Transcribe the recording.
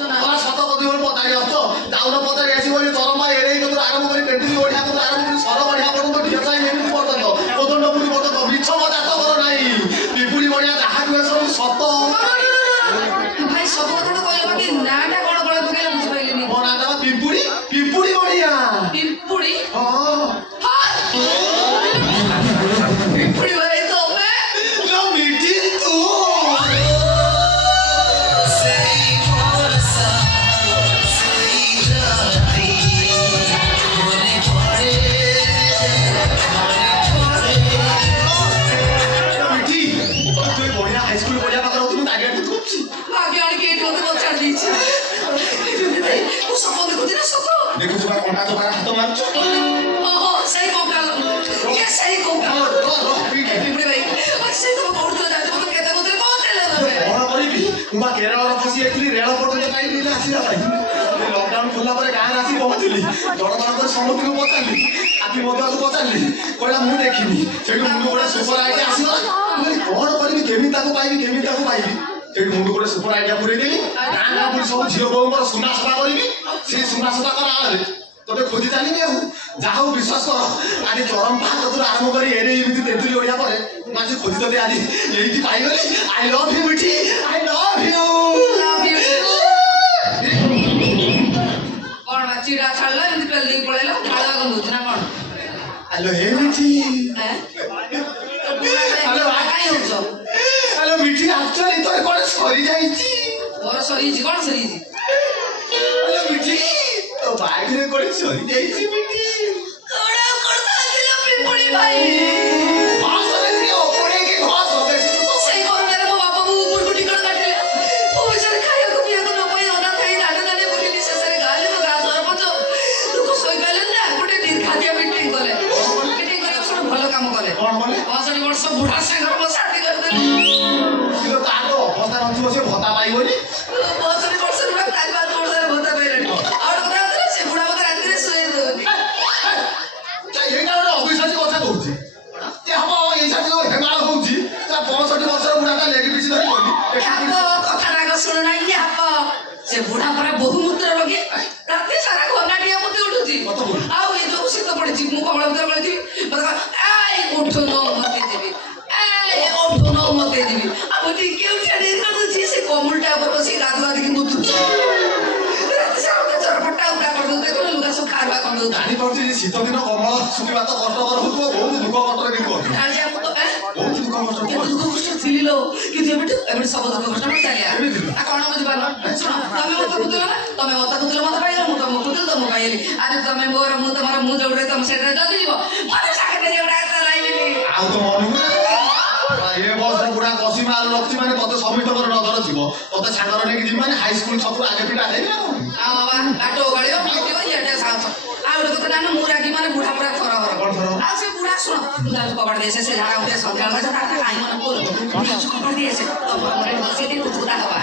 सत कथि पचारि आस जाऊन पचारि आसो चरमा एरे आरंभ कर टेंटिंग बढ़िया आरंभ कर सर बढ़िया पर्यटन ढिया चाहिए एमती पर्यटन कोदंडपुरी पर्यटन मिछ मजा तो कर ना पिपुड़ी बढ़िया जहाँ भी सब सत भाई सब कथा तो कहले बाकी नाटा कोन कोन पकेले बुझ पाइलेनी मो नाटा पिपुड़ी पिपुड़ी बढ़िया पिपुड़ी हां पिपुड़ी भाई तो मैं लो मीठी तू देखो तुम्हारा कोंटा तुम्हारा हाथ मारछ ओहो सही कोंटा ये सही कोंटा पिपुड़ी भाई और सही तो कोंटा जाते तो केते कोते कोते लगे कोन करिबी उमा केरल रो फसी आइतली रेल पर्यटन काई दिले आसीला भाई लॉकडाउन खोला परे गां आसी पहुंचली जण मान समुद्र को पचाली आकी मधु को पचाली कहला मु देखिनी सेठू मुंडू गोडा सुपर आइडिया आसीला कोन करिबी केमिता को पाइबी सेठू मुंडू गोडा सुपर आइडिया पुरे देली गां गां पुरी सब झियो बोंगर सुना सफा करिबी से सुना सफा करा आले तबे खोजी जानी ने जाहु विश्वास कर आदि चरम पाखतुर आरंभ करी एरे एमिति तेंतुली ओडिया परे माजे खोजी तते आदि एइति पाइगली आई लव यू मिठी आई लव यू कोन चिड़ा छाड़ला एमिति पेल देई पळेला झाड़ा गंधुच ना कोन हेलो हे मिठी हेलो काई होचो हेलो मिठी एक्चुअली तोर कोन सरी जाईची मोर सरी जी कोन सरी जी हेलो मिठी तो बाइक रे कोन सरी जाईची मिठी कोड़ा करता दिलो पिपुड़ी भाई आसरे के ओपरे के घास होबे सही कोरोना रे मो बापा मु ऊपर को टिकट काटले ओ बेचारे खाया को पिया को न पाई अना खाई दाने दाने बोली नि शेषरे गाले तो गा सरपंच दुख सोई पाले ना गोटे दिन खादिया मीटिंग करे मीटिंग करे सब भलो काम करे कोन बोले 5 वर्ष बुढ़ा संग रो शादी कर देली किलो तार तो अवस्था नथि से भत्ता पाइबोनी 5 वर्ष बुढ़ा ताई बात मोर भत्ता पाइले और कथा से बुढ़ा मत रात रे सोई दोनी ये का अविश्वासी कथा कहूची ते हम ए साथी हेमाल होउची ता 65 वर्ष बुढ़ाटा लेगी पिछि धरि बोली आपो कथा राग सुन ना ये आपो से बुढ़ा परे बहुमूत्र रोगी रात सारा घनाटिया मते उठुची आउ ए जो शीत पड़िची मु कमल भीतर पड़िची बता आई उठो न मते देबी आई उठो न मते देबी अब टी केउ छाडी कर से कमलटा पर बसी रात रात की मुतु रात सारा चरपटा उड़ा कर दे तो लुगा सब खारवा कर दे जानी पड़ची जे शीत दिन कमल सुकिबा तो कष्टकर होतो बहुत दुख कष्ट रे को तालिया मु तो बहुत दुख कष्ट के दुख कष्ट थिलिलो कि एबे सब दुख कष्ट मत तालिया आ कोन बुझ पालो सुनो तमे मत कुतलो ना तमे मत कुतलो मत पाइलो मु तो कुतल तो मु पाइली आज तमे मोर मु तमरा मु जोडरे तम सेटा जल्दी जीवो मत साके जोडा त लाइली आ तो मनु ये बस बुढ़ा कसी मार रखती माने तते समित कर नजर जीव तते छांगर ने कि माने हाई स्कूल छतु आगे पिटा दे ना आ बाबा काटो गळियो पिटियो येटे सास आ उडे कत ना मुरा की माने बुढ़ा पूरा खरा आ से बुढ़ा सुनो दाल पकड़ दे से झाड़ा उठे संध्या लगा ता खाई मन को कपड़ दे से तो हमरे दसे दिन बुढ़ा हवा